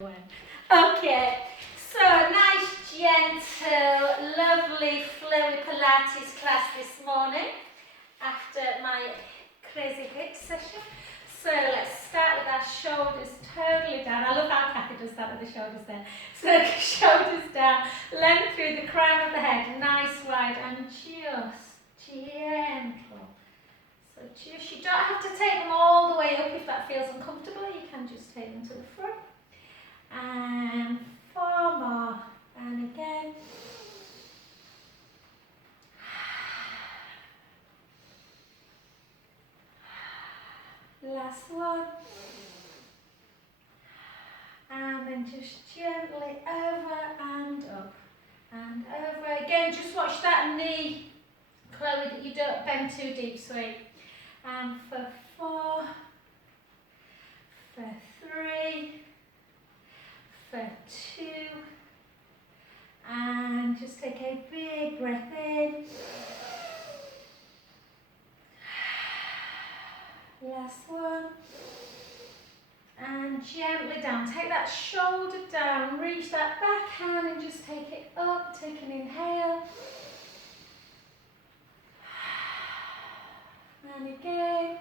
Okay, so a nice, gentle, lovely, flowy Pilates class this morning after my crazy hip session. So let's start with our shoulders totally down. I love how Kathy does that with the shoulders there. So shoulders down, length through the crown of the head, nice wide, and just gentle. So just, you don't have to take them all the way up if that feels uncomfortable. You can just take them to the front. And 4 more, and again. Last one. And then just gently over and up and over. Again, just watch that knee, Chloe, that you don't bend too deep, sweet. And for 4, for 3, for 2, and just take a big breath in. Last one. And gently down. Take that shoulder down, reach that back hand and just take it up. Take an inhale. And again.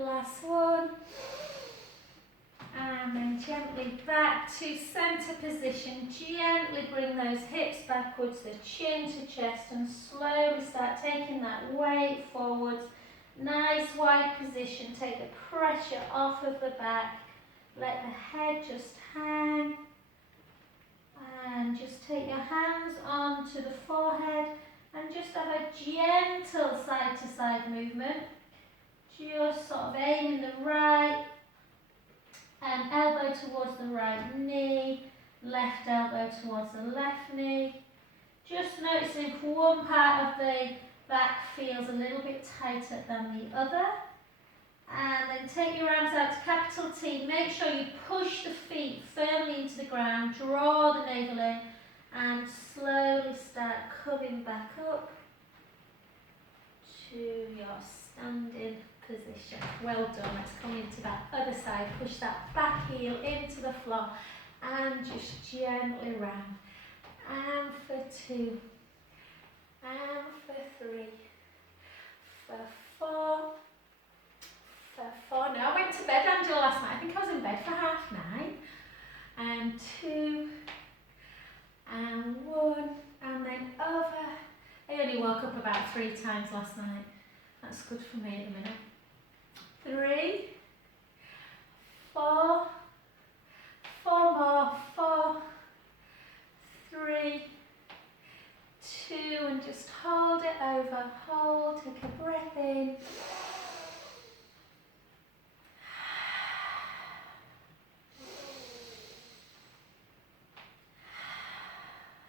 Last one. And then gently back to center position. Gently bring those hips backwards, the chin to chest, and slowly start taking that weight forwards. Nice wide position. Take the pressure off of the back. Let the head just hang. And just take your hands onto the forehead and just have a gentle side to side movement. Just sort of aiming the right elbow towards the right knee, left elbow towards the left knee. Just noticing if one part of the back feels a little bit tighter than the other. And then take your arms out to capital T. Make sure you push the feet firmly into the ground, draw the navel in, and slowly start coming back up to your standing position. Well done. Let's come into that other side. Push that back heel into the floor and just gently round. And for 2, and for 3, for 4, for 4. Now I went to bed, Angela, last night. I think I was in bed for 9:30. And 2, and 1, and then over. I only woke up about 3 times last night. That's good for me at the minute. 3, 4, 4 more, 4, 3, 2, and just hold it over, hold, take a breath in.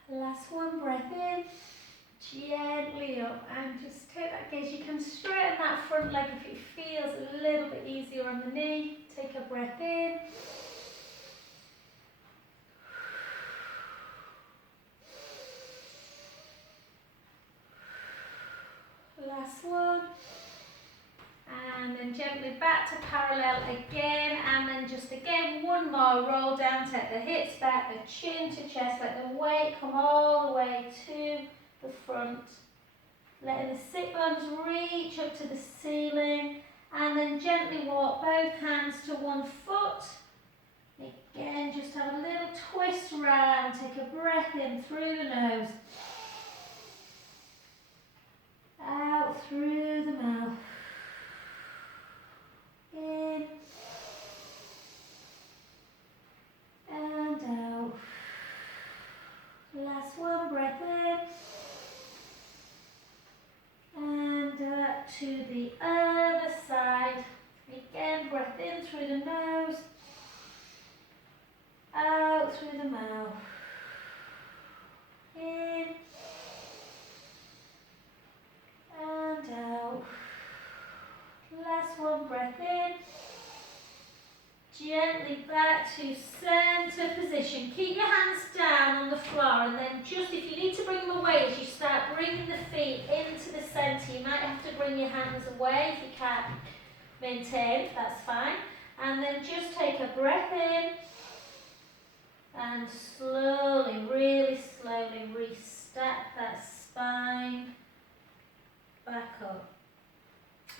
Last one, breath in. Gently up and just take that gaze. You can straighten that front leg if it feels a little bit easier on the knee. Take a breath in. Last one. And then gently back to parallel again, and then just again one more. Roll down, take the hips back, the chin to chest, let the weight come all the way to the front, letting the sit bones reach up to the ceiling, and then gently walk both hands to one foot. Again, just have a little twist round, take a breath in through the nose, out through the mouth, in and out. Last one, breath in. And to the other side. Again, breath in through the nose, out through the mouth, in and out. Last one, breath in. Gently back to center position. Keep your hands down on the floor, and then just if you need to bring them away as you start bringing the feet into the center, you might have to bring your hands away if you can. maintain, that's fine. And then just take a breath in and slowly, really slowly restack that spine back up.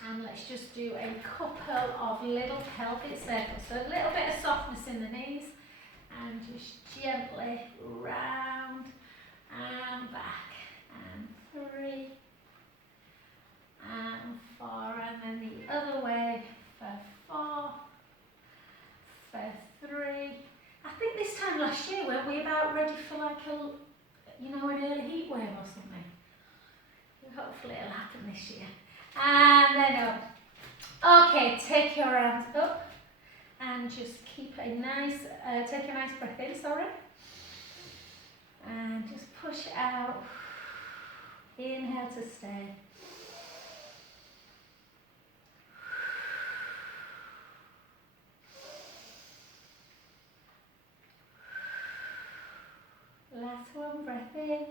And let's just do a couple of little pelvic circles. So a little bit of softness in the knees and just gently round and back. And 3 and 4, and then the other way for 4, for 3. I think this time last year weren't we about ready for like an early heat wave or something? Hopefully it'll happen this year. And then up. Okay, take your arms up and just keep a nice, take a nice breath in, sorry. And just push it out. Inhale to stay. Last one, breath in.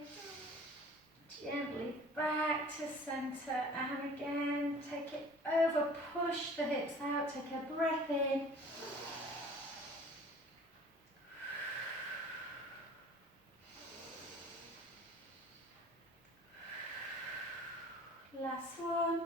Gently back to centre, and again, take it over, push the hips out, take a breath in. Last one.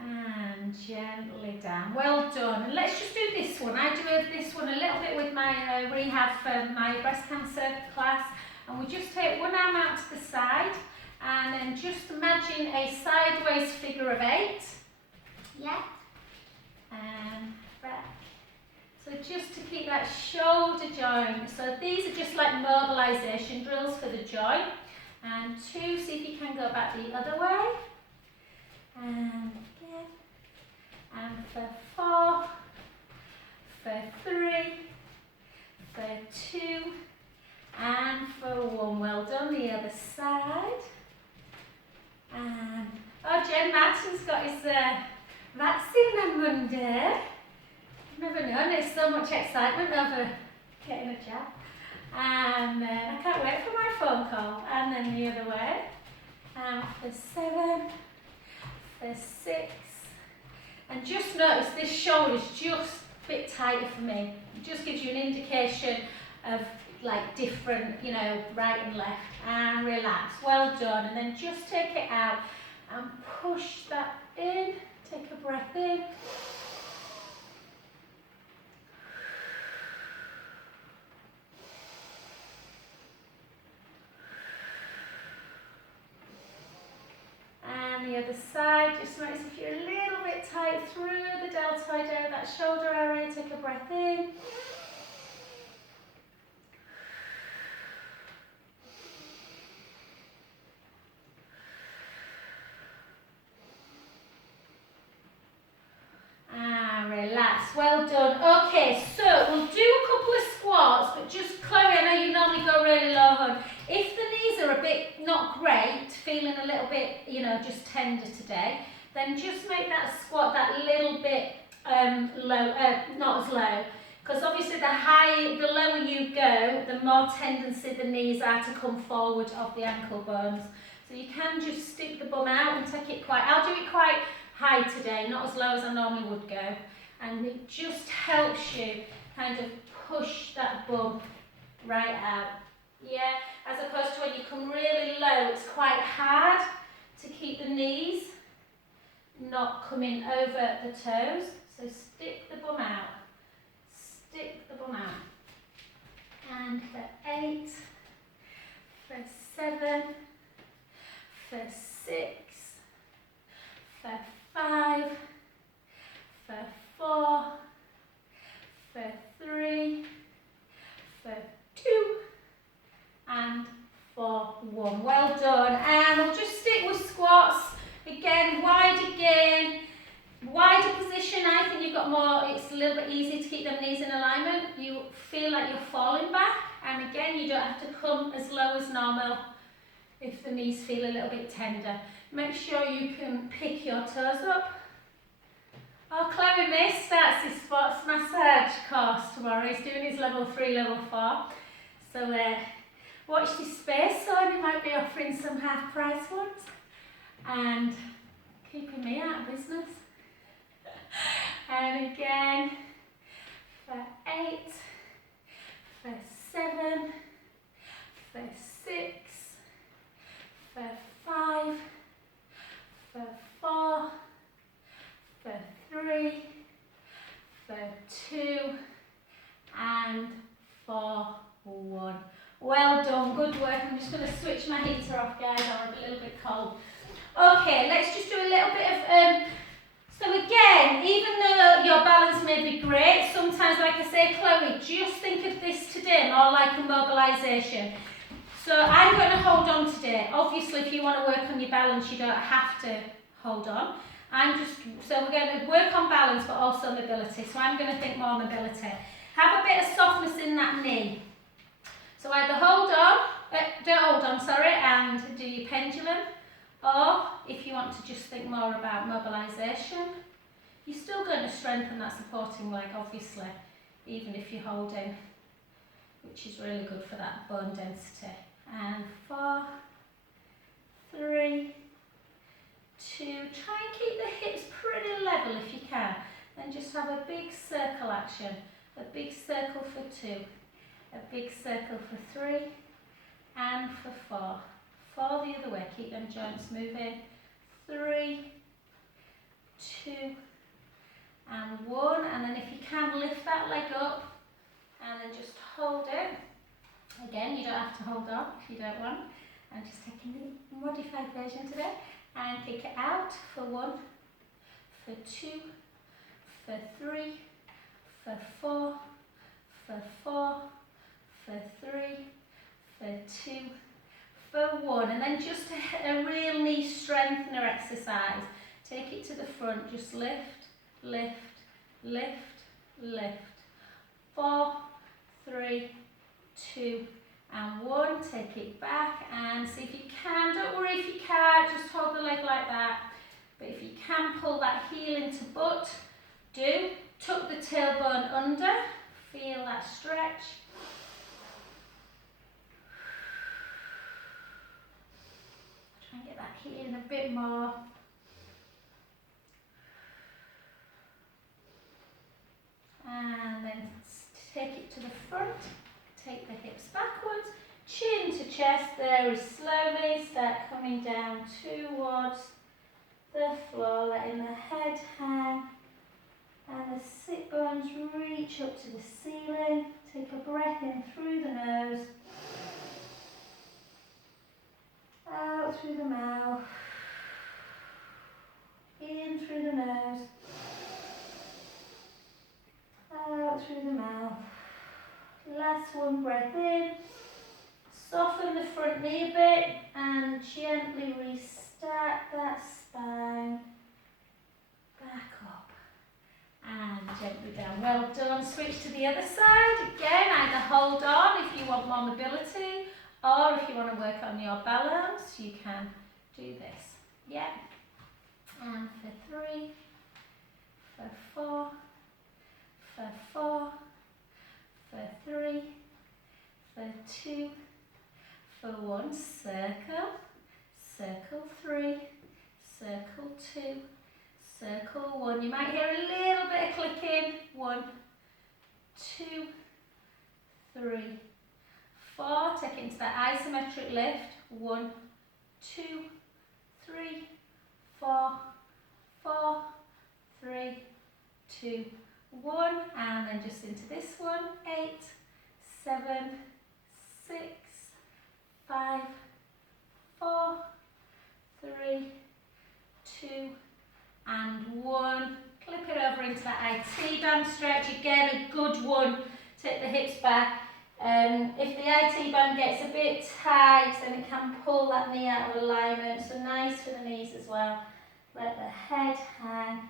And gently down. Well done. And let's just do this one. I do this one a little bit with my rehab for my breast cancer class. And we just take one arm out to the side and then just imagine a sideways figure of 8. Yeah. And back. So just to keep that shoulder joint. So these are just like mobilisation drills for the joint. And 2, see if you can go back the other way. And again. And for 4, for 3, for 2, and for 1. Well done, the other side. And, oh, Jen Martin's got his vaccine on Monday. I've never known, there's so much excitement over getting a jab. And then I can't wait for my phone call. And then the other way. And for 7, for 6. And just notice this shoulder's just a bit tighter for me. It just gives you an indication of like different, right and left. And relax. Well done. And then just take it out and push that in. Take a breath in. And the other side, just notice if you're a little bit tight through the deltoid area, that shoulder area, take a breath in. And relax, well done. Okay, so we'll do a couple of squats, but just Chloe, I know you normally go really low, hon. If the knees are a bit not great, feeling a little bit, just tender today, then just make that squat that little bit low, not as low. Because obviously the lower you go, the more tendency the knees are to come forward of the ankle bones. So you can just stick the bum out and take it I'll do it quite high today, not as low as I normally would go. And it just helps you kind of push that bum right out. Yeah, as opposed to when you come really low, it's quite hard to keep the knees not coming over the toes. So stick the bum out. Stick the bum out. And for 8, for 7, for 6, for 5, for 4, for 3, for 2, and for 1. Well done. And we'll just stick with squats. Again, wider position. I think you've got more, it's a little bit easier to keep them knees in alignment. You feel like you're falling back. And again, you don't have to come as low as normal if the knees feel a little bit tender. Make sure you can pick your toes up. Oh, Chloe May starts his sports massage course tomorrow. He's doing his level 3, level 4. So watch this space, so he might be offering some half price ones. And keeping me out of business. And again, for 8, for 7, for 6, for 5, for 4, for 3, for 2, and for 1. Well done, good work. I'm just going to switch my heater off, guys, I'm a little bit cold. Okay, let's just do a little bit of, so again, even though your balance may be great, sometimes, like I say, Chloe, just think of this today more like a mobilisation. So I'm going to hold on today. Obviously, if you want to work on your balance, you don't have to hold on. So we're going to work on balance, but also mobility. So I'm going to think more mobility. Have a bit of softness in that knee. So either don't hold on, and do your pendulum. Or if you want to just think more about mobilisation, you're still going to strengthen that supporting leg, obviously, even if you're holding, which is really good for that bone density. And 4, 3, 2, try and keep the hips pretty level if you can. Then just have a big circle action. A big circle for 2, a big circle for 3, and for 4. 4 the other way, keep them joints moving. 3, 2, and 1. And then if you can, lift that leg up and then just hold it. Again, you don't have to hold on if you don't want. I'm just taking the modified version today. And kick it out for 1, for 2, for 3, for 4, for 4, for 3, for 2, for 1. And then just a real knee strengthener exercise. Take it to the front, just lift, lift, lift, lift. 4, 3, 2, and 1. Take it back and see if you can. Don't worry if you can't, just hold the leg like that. But if you can pull that heel into butt, do. Tuck the tailbone under, feel that stretch. Try and get that heel in a bit more. And then take it to the front, take the hips backwards, chin to chest, very slowly, start coming down towards the floor, letting the head hang and the sit bones reach up to the ceiling. Take a breath in through the nose, out through the mouth, in through the nose, out through the mouth. Last one breath in. Soften the front knee a bit and gently restart that spine. Back up and gently down. Well done. Switch to the other side. Again, either hold on if you want more mobility, or if you want to work on your balance, you can do this. Yeah. And for 3, for 4, for 4, for 3, for 2, for 1, circle, circle 3, circle 2, circle 1. You might hear a little bit of clicking. 1, 2, 3, 4. Take it into that isometric lift. 1, 2, 3, 4, 4, 3, 2, 1. And then just into this one. 8, 7, 6, 5, 4, 3, 2, and 1. Clip it over into that IT band stretch. Again, a good one. Take the hips back. If the IT band gets a bit tight, then it can pull that knee out of alignment. So nice for the knees as well. Let the head hang.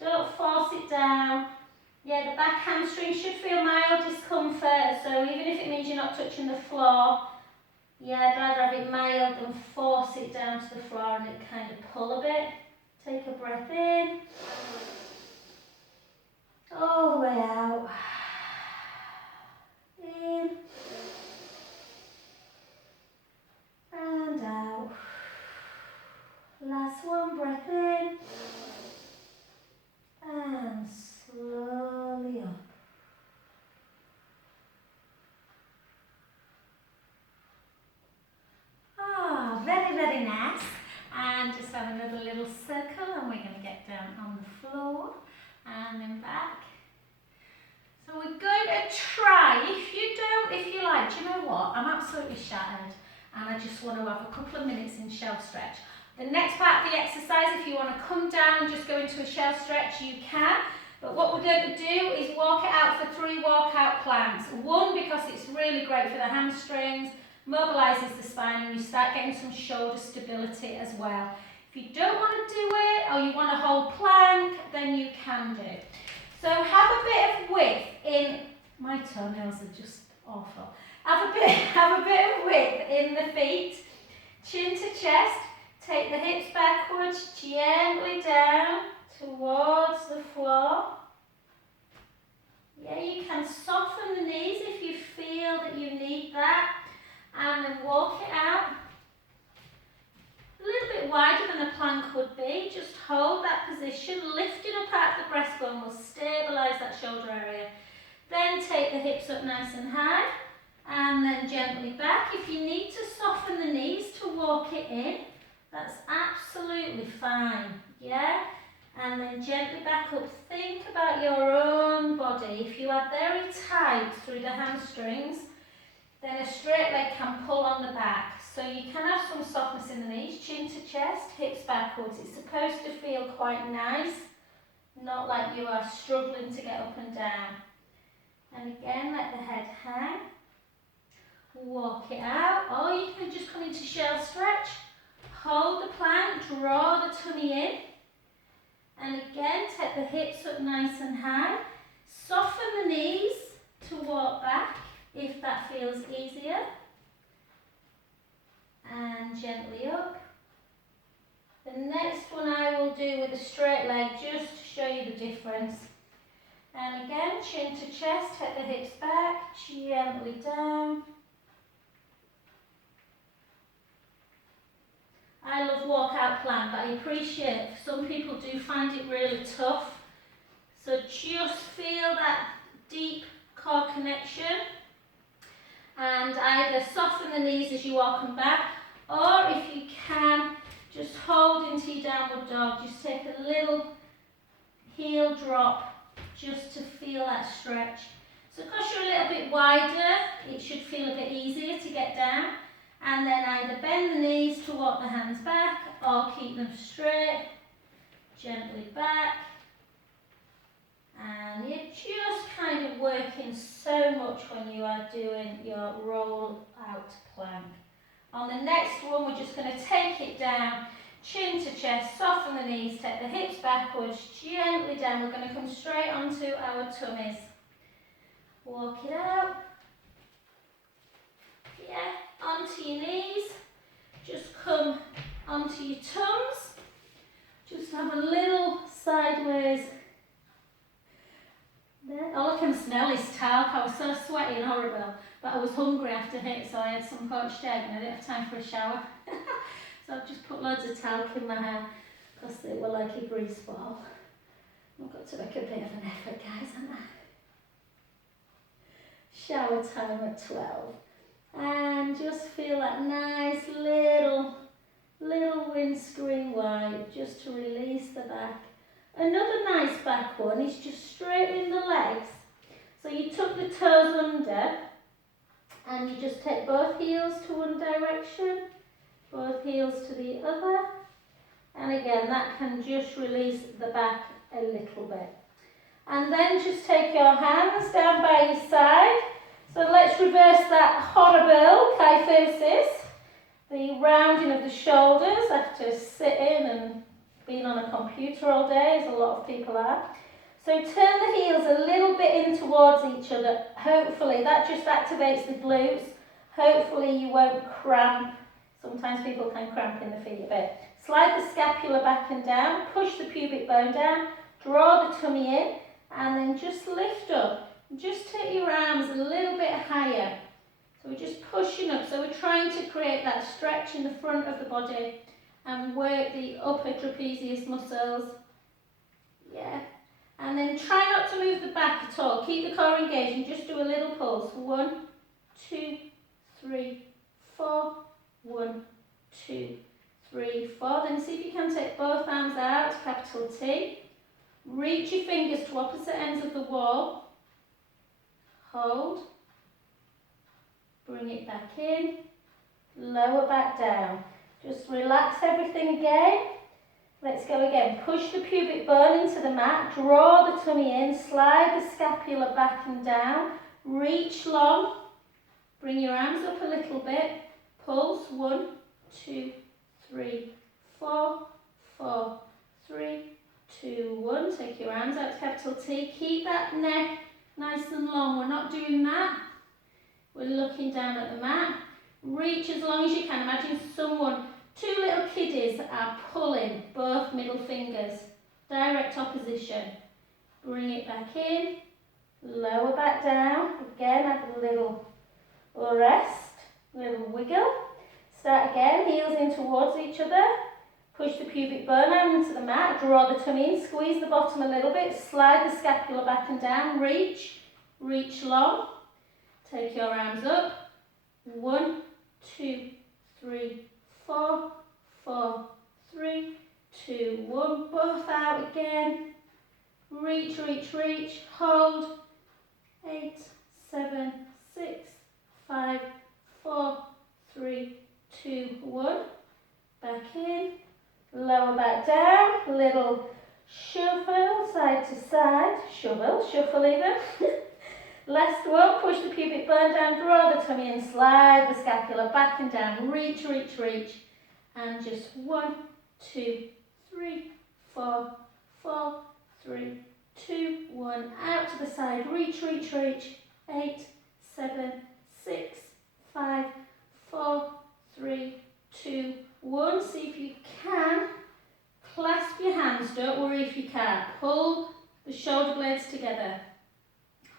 Don't force it down. Yeah, the back hamstring should feel mild discomfort. So even if it means you're not touching the floor, yeah, I'd rather have it mild than force it down to the floor and it kind of pull a bit. Take a breath in. All the way out. In. And out. Last one, breath in. try, if you like, do you know what? I'm absolutely shattered and I just want to have a couple of minutes in shell stretch. The next part of the exercise, if you want to come down and just go into a shell stretch, you can. But what we're going to do is walk it out for 3 walkout planks. 1, because it's really great for the hamstrings, mobilises the spine, and you start getting some shoulder stability as well. If you don't want to do it, or you want to hold plank, then you can do. So have a bit of width in, my toenails are just awful. Have a bit of width in the feet, chin to chest. Take the hips backwards, gently down towards the floor. Yeah, you can soften the knees if you feel that you need that. And then walk it out. A little bit wider than a plank would be. Just hold that position. Lifting up out of the breastbone will stabilise that shoulder area. Then take the hips up nice and high. And then gently back. If you need to soften the knees to walk it in, that's absolutely fine, yeah? And then gently back up. Think about your own body. If you are very tight through the hamstrings, then a straight leg can pull on the back. So you can have some softness in the knees, chin to chest, hips backwards. It's supposed to feel quite nice, not like you are struggling to get up and down. And again, let the head hang. Walk it out. Or you can just come into shell stretch. Hold the plank, draw the tummy in, and again take the hips up nice and high. Soften the knees to walk back if that feels easier, and gently up. The next one I will do with a straight leg just to show you the difference. And again, chin to chest, take the hips back, gently down. I love walkout plank, but I appreciate some people do find it really tough. So just feel that deep core connection and either soften the knees as you walk them back, or if you can, just hold into your downward dog. Just take a little heel drop just to feel that stretch. So because you're a little bit wider, it should feel a bit easier to get down. And then either bend the knees to walk the hands back or keep them straight, gently back. And you're just kind of working so much when you are doing your roll out plank. On the next one, we're just going to take it down, chin to chest, soften the knees, take the hips backwards, gently down. We're going to come straight onto our tummies. Walk it out. Yeah. Onto your knees, just come onto your toes, just have a little sideways there. All I can smell is talc. I was so sweaty and horrible, but I was hungry after HIIT, so I had some poached egg and I didn't have time for a shower. So I've just put loads of talc in my hair because they were like a grease ball. I've got to make a bit of an effort, guys, haven't I? Shower time at 12. And just feel that nice little windscreen wipe just to release the back. Another nice back one is just straightening the legs. So you tuck the toes under and you just take both heels to one direction, both heels to the other. And again, that can just release the back a little bit. And then just take your hands down by your side. So let's reverse that horrible kyphosis, the rounding of the shoulders after sitting and being on a computer all day, as a lot of people are. So turn the heels a little bit in towards each other. Hopefully that just activates the glutes. Hopefully you won't cramp. Sometimes people can cramp in the feet a bit. Slide the scapula back and down, push the pubic bone down, draw the tummy in, and then just lift up. Just take your arms a little bit higher. So we're just pushing up. So we're trying to create that stretch in the front of the body and work the upper trapezius muscles. Yeah. And then try not to move the back at all. Keep the core engaged and just do a little pulse. 1, 2, 3, 4. 1, 2, 3, 4. Then see if you can take both arms out, capital T. Reach your fingers to opposite ends of the wall. hold, bring it back in, lower back down. Just relax everything again. Let's go again. Push the pubic bone into the mat, draw the tummy in, slide the scapula back and down, reach long, bring your arms up a little bit, pulse, 1, 2, 3, 4, 4, 3, 2, 1. Take your arms out to capital T. Keep that neck nice and long. We're not doing that. We're looking down at the mat. Reach as long as you can. Imagine someone, 2 little kiddies are pulling both middle fingers. Direct opposition. Bring it back in. Lower back down. Again, have a little rest. Little wiggle. Start again. Heels in towards each other. Push the pubic bone out into the mat. Draw the tummy in. Squeeze the bottom a little bit. Slide the scapula back and down. Reach. Reach long. Take your arms up. 1, 2, 3, 4, 4, 3, 2, 1. Both out again. Reach, reach, reach. Hold. 8, 7, 6, 5, 4, 3, 2, 1. Back in. Lower back down. Little shuffle side to side. Shuffle even. Last one, push the pubic bone down, draw the tummy in, slide the scapula back and down, reach, reach, reach, and just 1, 2, 3, 4, 4, 3, 2, 1, out to the side, reach, reach, reach, 8, 7, 6, 5, 4, 3, 2, 1, see if you can, clasp your hands, don't worry if you can't, pull the shoulder blades together.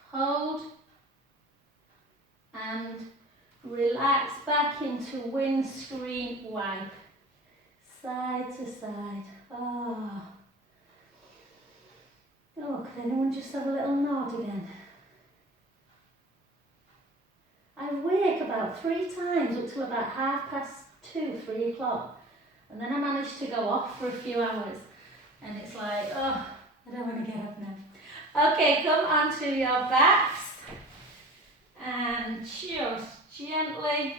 Hold and relax back into windscreen wipe, side to side. Oh, can anyone just have a little nod again? I wake about 3 times up till about 2:30, 3 o'clock, and then I manage to go off for a few hours, and it's like, I don't want to get up now. Okay, come onto your backs and just gently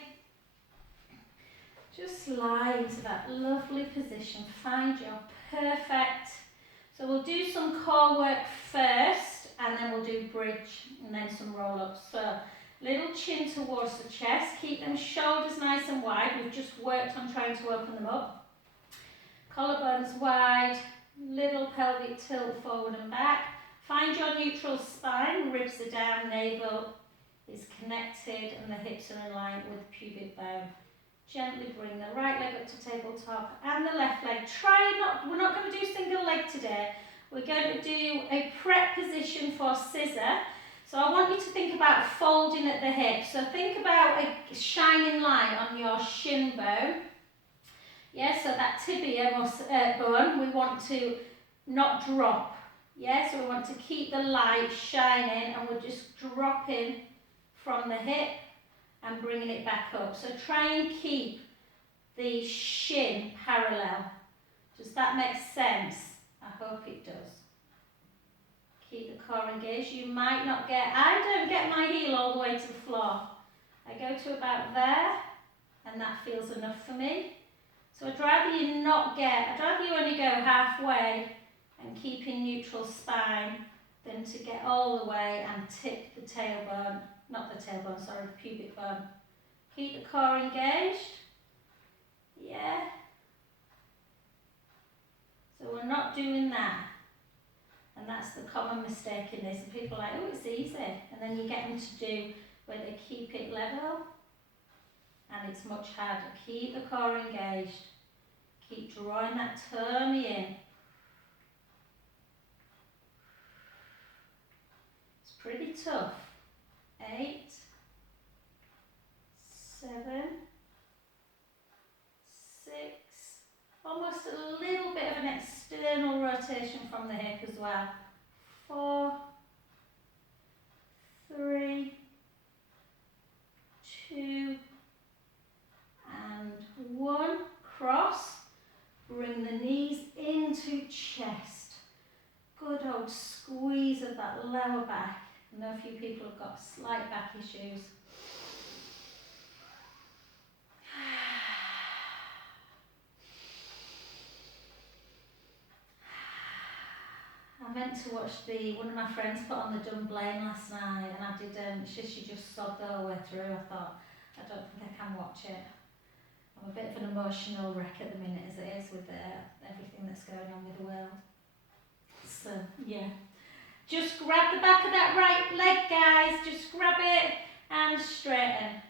lie into that lovely position. Find your perfect. So we'll do some core work first and then we'll do bridge and then some roll-ups. So little chin towards the chest. Keep them shoulders nice and wide. We've just worked on trying to open them up. Collarbones wide. Little pelvic tilt forward and back. Find your neutral spine, ribs are down, navel is connected and the hips are in line with the pubic bone. Gently bring the right leg up to tabletop and the left leg. We're not going to do single leg today. We're going to do a prep position for scissor. So I want you to think about folding at the hip. So think about a shining line on your shin bone. Yeah, so that tibia bone, we want to not drop. Yeah, so we want to keep the light shining and we're just dropping from the hip and bringing it back up. So try and keep the shin parallel. Does that make sense? I hope it does. Keep the core engaged. You might not I don't get my heel all the way to the floor. I go to about there and that feels enough for me. So I'd rather you only go halfway and keep in neutral spine than to get all the way and tip the tailbone, the pubic bone. Keep the core engaged. Yeah. So we're not doing that. And that's the common mistake in this. And people are like, it's easy. And then you get them to do where they keep it level. And it's much harder. Keep the core engaged. Keep drawing that tummy in. Pretty tough. 8, 7, 6, almost a little bit of an external rotation from the hip as well. 4, 3, 2, and 1. Cross. Bring the knees into chest. Good old squeeze of that lower back. I know a few people have got slight back issues. I meant to watch one of my friends put on the Dunblane last night, and I didn't. She just sobbed all the way through. I thought, I don't think I can watch it. I'm a bit of an emotional wreck at the minute as it is with everything that's going on with the world. So, yeah. Just grab the back of that right leg, guys. Just grab it and straighten.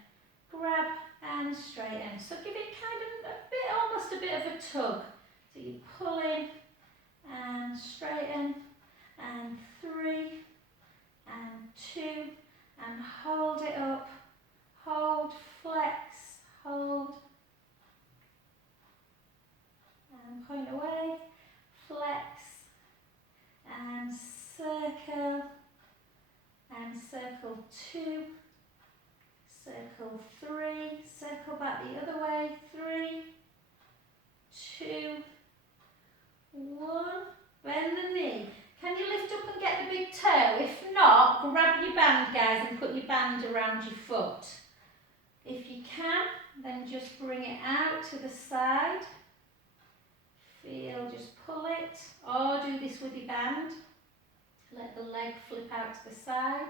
Grab and straighten. So give it kind of almost a bit of a tug. So you pull in and straighten, and 3, and 2, and hold it up. Hold, flex, hold, and point away, flex, and circle, and circle 2, circle 3, circle back the other way, 3, 2, 1, bend the knee. Can you lift up and get the big toe? If not, grab your band, guys, and put your band around your foot. If you can, then just bring it out to the side. Feel, just pull it, or do this with your band. Let the leg flip out to the side.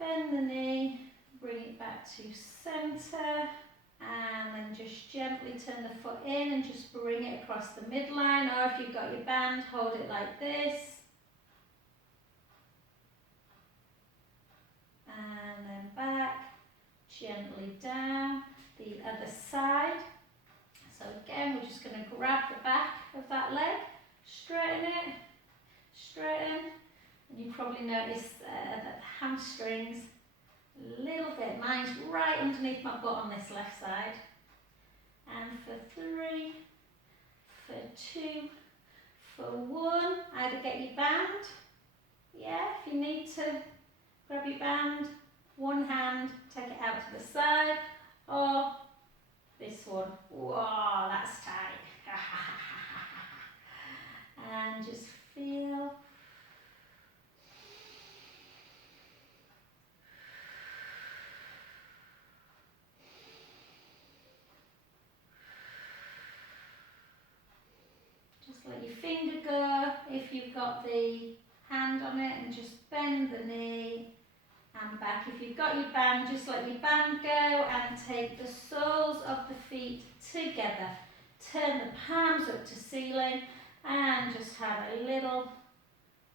Bend the knee, bring it back to centre, and then just gently turn the foot in and just bring it across the midline, or if you've got your band, hold it like this. And then back, gently down, the other side. So again, we're just going to grab the back of that leg, straighten it, straighten, and you probably notice that the hamstrings, a little bit, mine's right underneath my butt on this left side. And for 3, for 2, for 1, either get your band, yeah, if you need to, grab your band, one hand, take it out to the side, or this one. Whoa, that's tight. And just feel. Just let your finger go if you've got the hand on it, and just bend the knee and back. If you've got your band, just let your band go and take the soles of the feet together. Turn the palms up to ceiling and just have a little,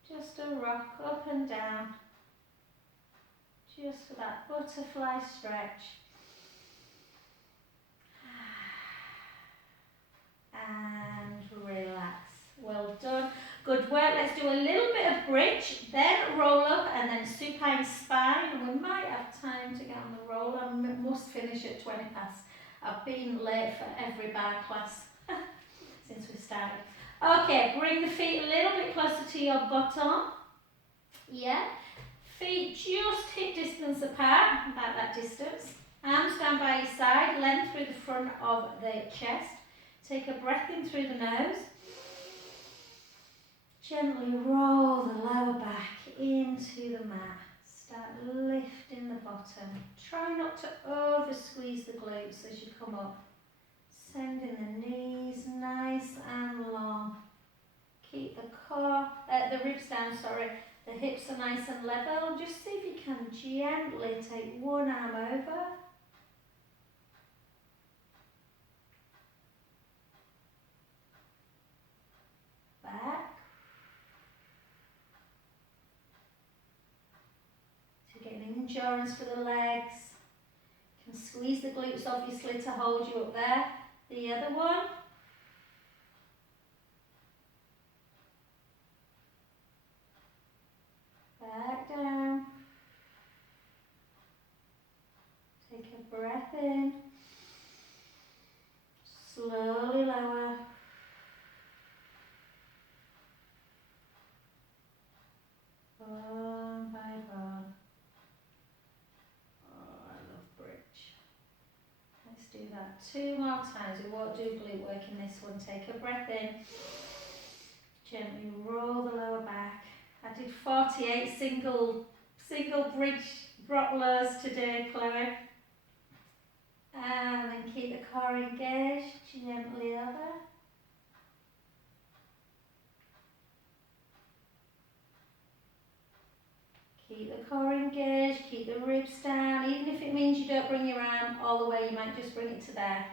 just a rock up and down. Just for that butterfly stretch. And relax. Well done. Good work. Let's do a little bit of bridge, then roll up, and then supine spine. And we might have time to get on the roll. I must finish at 20 past. I've been late for every bar class since we started. Okay, bring the feet a little bit closer to your bottom. Yeah. Feet just hip distance apart, about that distance. Arms down by your side, length through the front of the chest. Take a breath in through the nose. Gently roll the lower back into the mat. Start lifting the bottom. Try not to over squeeze the glutes as you come up. Sending the knees nice and long. Keep the core, the ribs down, sorry. The hips are nice and level. Just see if you can gently take one arm over. Back. So getting endurance for the legs. You can squeeze the glutes obviously to hold you up there. The other one. Back down. Take a breath in. Slowly lower. Bone by bone. Oh, I love bridge. Let's do do that 2 more times. We won't do glute work in this one. Take a breath in. Gently roll the lower back. I did 48 single bridge rollers today, Chloe. And then keep the core engaged, gently over. Keep the core engaged, keep the ribs down. Even if it means you don't bring your arm all the way, you might just bring it to there.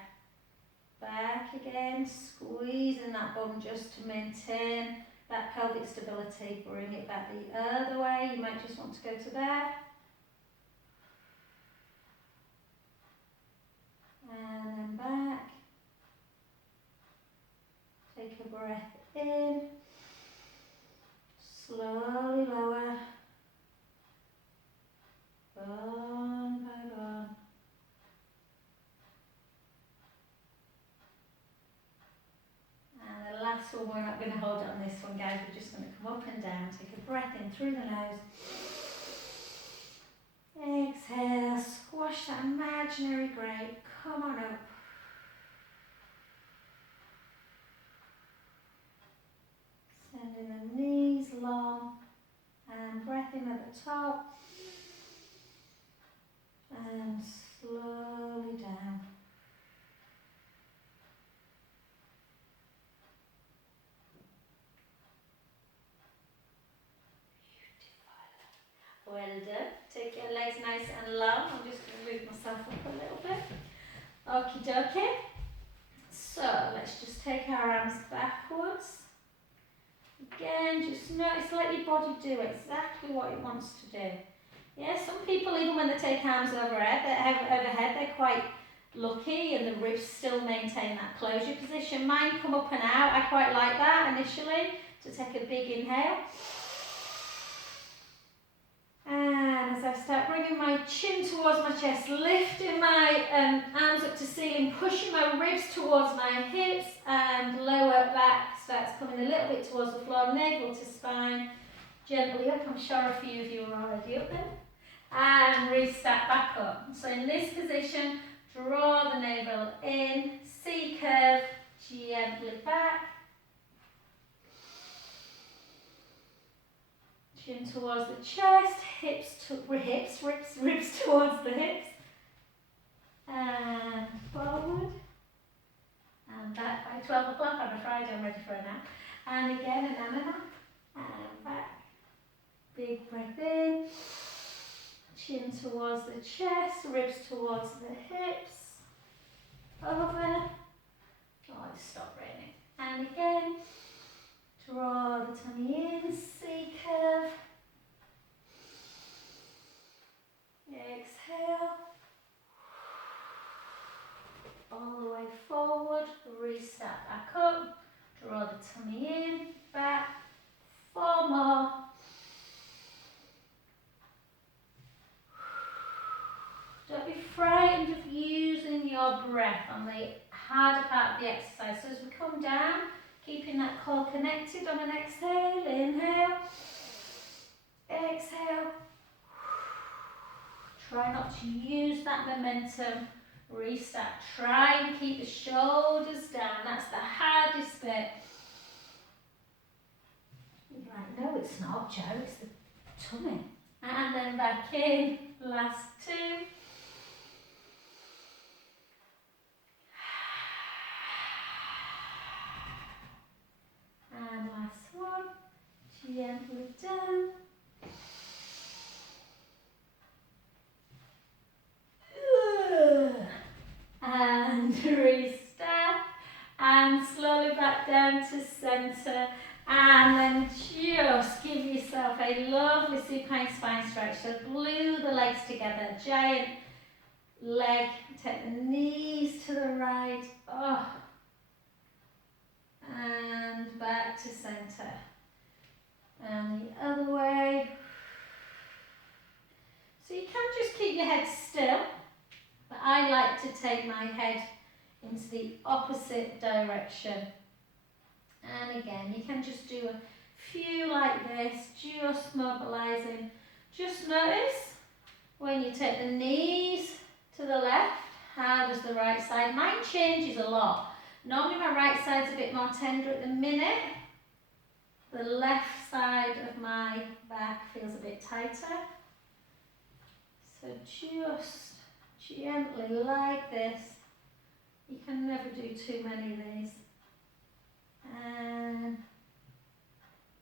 Back again, squeezing that bum just to maintain that pelvic stability. Bring it back the other way. You might just want to go to there. And then back. Take a breath in. Slowly lower. Bone by bone. And the last one, we're not going to hold on this one, guys. We're just going to come up and down. Take a breath in through the nose. Exhale, squash that imaginary grate. Come on up. Sending the knees long. And breath in at the top. And slowly down. Well done. Take your legs nice and long. I'm just going to move myself up a little bit. Okie dokie. So let's just take our arms backwards. Again, just notice, let your body do exactly what it wants to do. Yeah, some people, even when they take arms overhead, they're quite lucky and the ribs still maintain that closure position. Mine come up and out. I quite like that initially, to take a big inhale. And as I start bringing my chin towards my chest, lifting my arms up to ceiling, pushing my ribs towards my hips, and lower back starts coming a little bit towards the floor, navel to spine, gently up. I'm sure a few of you are already up there. And restart back up. So in this position, draw the navel in, C curve, gently back. Chin towards the chest, ribs towards the hips. And forward. And back by 12 o'clock on a Friday, I'm ready for a nap. And again, another nap. And back. Big breath in. Chin towards the chest, ribs towards the hips. Over. Oh, it stopped raining. And again. Draw the tummy in, C curve. Exhale. All the way forward, restart back up. Draw the tummy in, back. 4 more. Don't be frightened of using your breath on the harder part of the exercise. So as we come down, keeping that core connected on an exhale, inhale, exhale. Try not to use that momentum. Restart. Try and keep the shoulders down. That's the hardest bit. You're like, no, it's not, Joe, it's the tummy. And then back in. Last 2. And last one, gently down. And restart. And slowly back down to centre. And then just give yourself a lovely supine spine stretch. So glue the legs together, giant leg. Take the knees to the right. Oh. And back to centre. And the other way. So you can just keep your head still, but I like to take my head into the opposite direction. And again, you can just do a few like this, just mobilising. Just notice when you take the knees to the left, How does the right side? Mine changes a lot. Normally my right side's a bit more tender at the minute. The left side of my back feels a bit tighter. So just gently like this. You can never do too many of these. And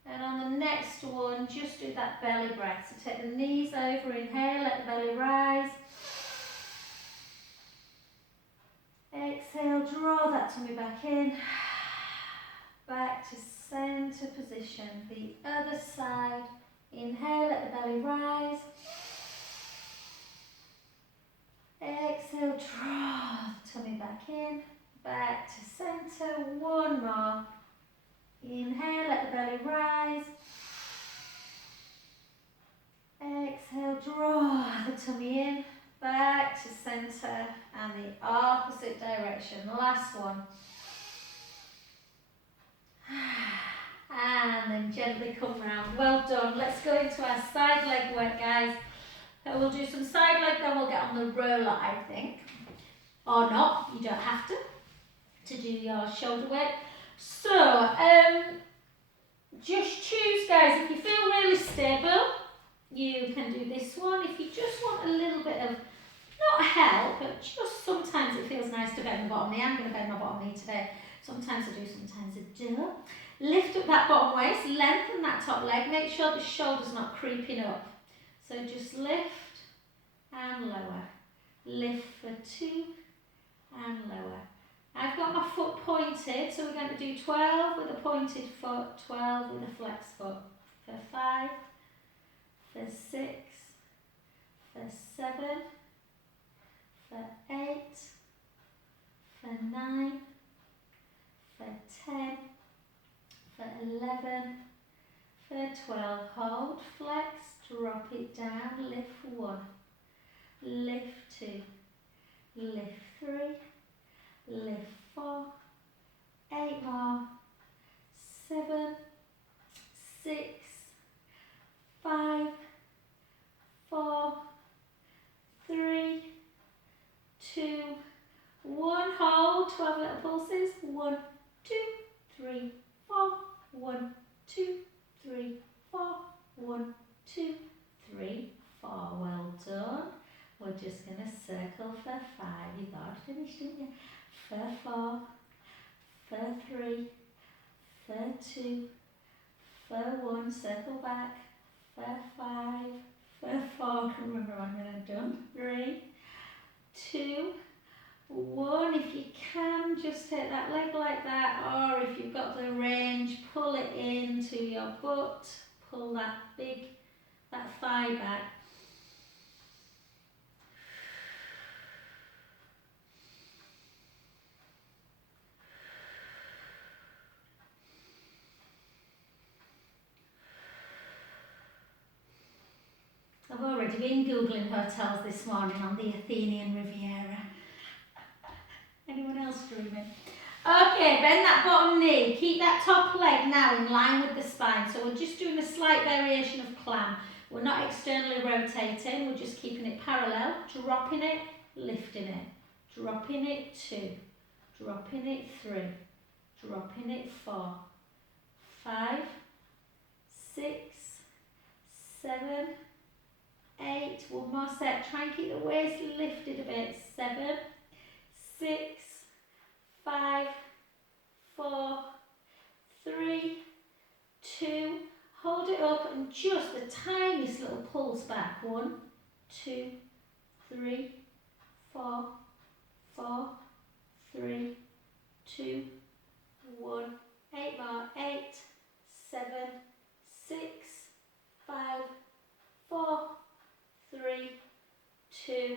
on the next one, just do that belly breath. So take the knees over, inhale, let the belly rise. Exhale, draw that tummy back in. Back to center position. The other side. Inhale, let the belly rise. Exhale, draw the tummy back in. Back to center. One more. Inhale, let the belly rise. Exhale, draw the tummy in. Back to center and the opposite direction. Last one. And then gently come round. Well done. Let's go into our side leg work, guys. We'll do some side leg, then we'll get on the roller, I think. Or not, you don't have to do your shoulder work. So, just choose, guys, if you feel really stable, you can do this one. If you just want a little bit of, not help, but just sometimes it feels nice to bend the bottom knee. I'm going to bend my bottom knee today. Sometimes I do, sometimes I don't. Lift up that bottom waist, lengthen that top leg, make sure the shoulder's not creeping up. So just lift and lower. Lift for 2 and lower. I've got my foot pointed, so we're going to do 12 with a pointed foot, 12 with a flex foot. For 5, for 6, for 7, for 8, for 9, for 10, for 11, for 12. Hold, flex, drop it down, lift 1, lift 2, lift 3, lift 4, 8 more, 7, 6, 5, 4, 3, 2, 1. Hold, 12 little pulses. 1, 2, 3, 4. 1, 2, 3, 4. 1, 2, 3, 4. Well done. We're just going to circle for 5. You thought I'd finished, didn't you? For 4, for 3, for 2, for 1, circle back, for 5, for 4, I can remember when I've done, 3, 2, 1. If you can, just take that leg like that, or if you've got the range, pull it into your butt, pull that thigh back. I've already been Googling hotels this morning on the Athenian Riviera. Anyone else dreaming? Okay, bend that bottom knee. Keep that top leg now in line with the spine. So we're just doing a slight variation of clam. We're not externally rotating, we're just keeping it parallel. Dropping it, lifting it. Dropping it 2. Dropping it 3. Dropping it 4. 5, 6, 7, 8, one more set. Try and keep the waist lifted a bit. 7, 6, 5, 4, 3, 2. Hold it up and just the tiniest little pulse back. 1, 2, 3, 4, 4, 3, 2, 1. 8 more. 8, 7, 6, 5, 4, 3, 2,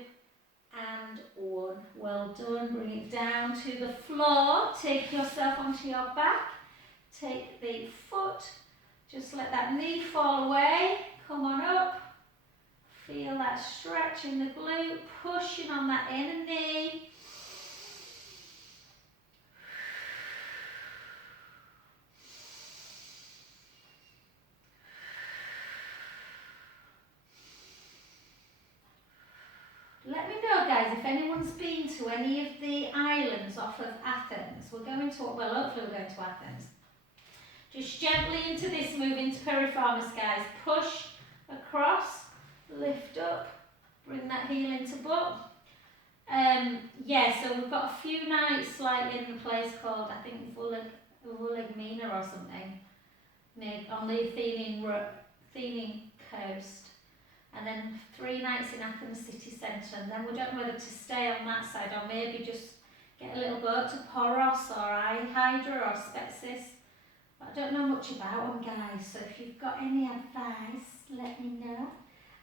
and 1. Well done. Bring it down to the floor. Take yourself onto your back. Take the foot. Just let that knee fall away. Come on up. Feel that stretch in the glute. Pushing on that inner knee. Let me know, guys, if anyone's been to to any of the islands off of Athens, we're going to, well, hopefully we're going to Athens. Just gently into this move into piriformis, guys. Push across, lift up, bring that heel into butt. Yeah, so we've got a few nights like in the place called, I think, Vulagmina or something, on the Athenian coast. And then 3 nights in Athens city centre, and then we don't know whether to stay on that side or maybe just get a little boat to Poros or Hydra or Spetsis. But I don't know much about them, guys, so if you've got any advice, let me know.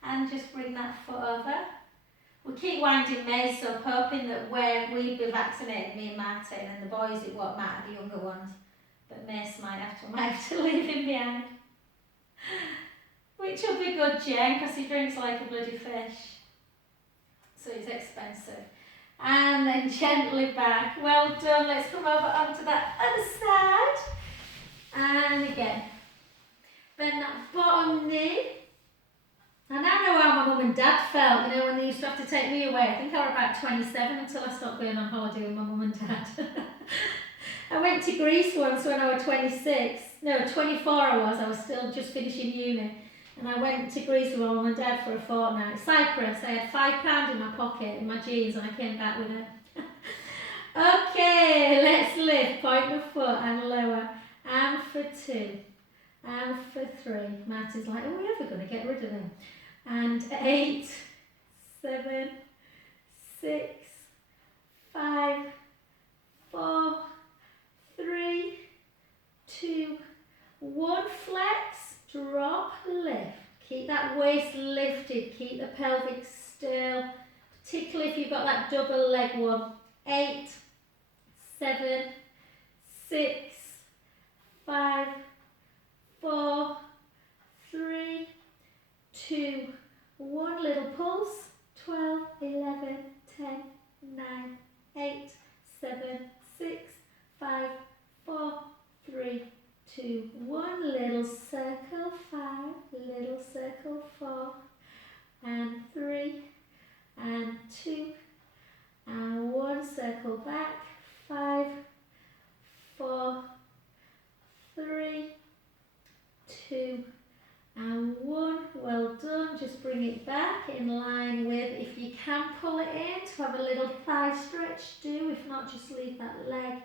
And just bring that foot over. We keep winding Mace up, hoping that we'd be vaccinated, me and Martin, and the boys, it won't matter, the younger ones. But Mace might have to leave him behind. Which will be good, Jen, because he drinks like a bloody fish. So he's expensive. And then gently back. Well done. Let's come over onto that other side. And again. Bend that bottom knee. And I know how my mum and dad felt, you know, when they used to have to take me away. I think I was about 27 until I stopped going on holiday with my mum and dad. I went to Greece once when I was 26. No, 24 I was still just finishing uni. And I went to Greece with my mum and dad for a fortnight. Cyprus, I had £5 in my pocket, in my jeans, and I came back with it. Okay, let's lift, point the foot and lower. And for 2. And for 3. Martin's like, are we ever going to get rid of him? And 8, 7, 6, 5, 4, 3, 2, 1. Flex, drop, lift. Keep that waist lifted. Keep the pelvic still. Particularly if you've got that double leg one. 8, 7, 6, 5, 4, 3, 2, 1. Little pulse. 12, 11, 10, 9, 8, 7, 6, 5, 4, 3, 2, 1. Little circle. 5, little circle. 4, and 3, and 2, and 1. Circle back. 5, 4, 3, 2, and 1. Well done. Just bring it back in line with, if you can pull it in to have a little thigh stretch, do. If not, just leave that leg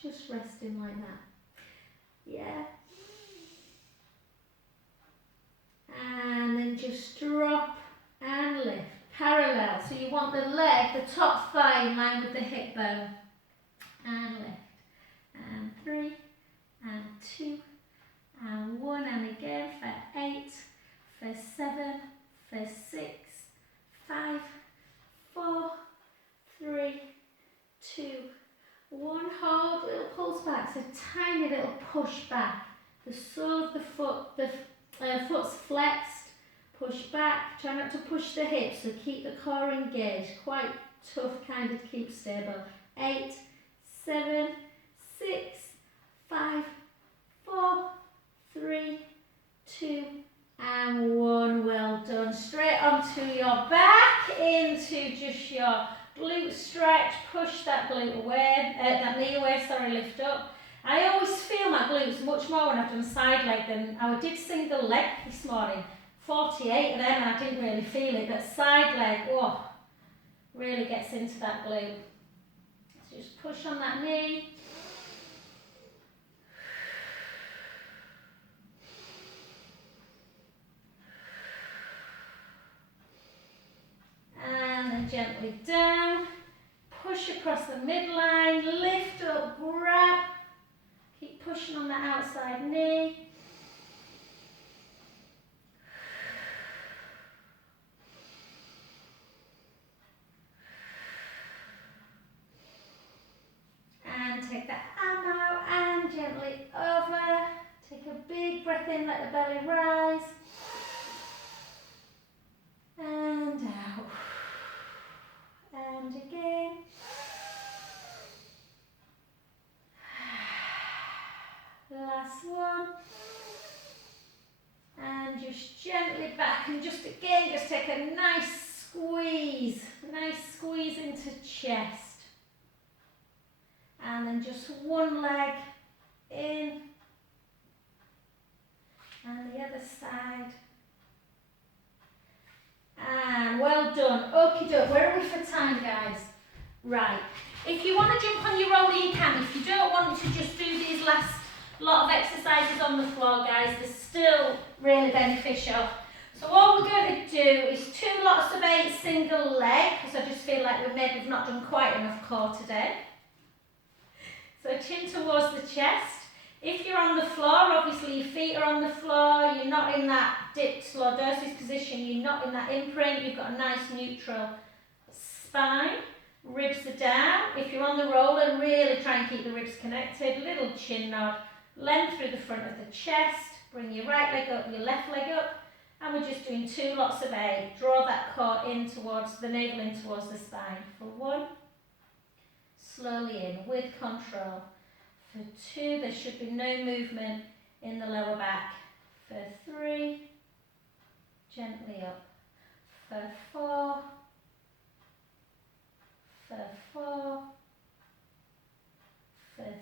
just resting like that. Yeah. And then just drop and lift. Parallel. So you want the leg, the top thigh in line with the hip bone. And lift. And 3, and 2, and 1. And again for 8, for 7, for 6, 5, 4, 3, 2, 1. Hold, little pulse back, so tiny little push back. The sole of the foot, the foot's flexed, push back. Try not to push the hips, so keep the core engaged. Quite tough kind of to keep stable. 8, 7, 6, 5, 4, 3, 2, and 1. Well done. Straight onto your back, into just your glute stretch. Push that glute away, that knee away, sorry, lift up. I always feel my glutes much more when I've done side leg than I did single leg this morning. 48 of them and I didn't really feel it, but side leg, oh, really gets into that glute. So just push on that knee. And then gently down. Push across the midline, lift up, grab. Keep pushing on that outside knee. And take that arm out and gently over. Take a big breath in, let the belly rise. And out. And again. Last one. And just gently back, and just again, just take a nice squeeze into chest. and then just one leg in, and the other side. And well done. Okie doke. Where are we for time, guys? Right. If you want to jump on your roller, you can. If you don't want to just do these last lot of exercises on the floor, guys, they're still really beneficial. So what we're going to do is 2 lots of 8 single leg, because I just feel like we've maybe not done quite enough core today. So chin towards the chest. If you're on the floor, obviously your feet are on the floor, you're not in that dipped lordosis position, you're not in that imprint, you've got a nice neutral spine. Ribs are down. If you're on the roller, really try and keep the ribs connected. Little chin nod, length through the front of the chest. Bring your right leg up, your left leg up. And we're just doing 2 lots of 8. Draw that core in towards the navel, in towards the spine. For 1, slowly in with control. For 2, there should be no movement in the lower back. For 3, gently up. For 4, for 4, for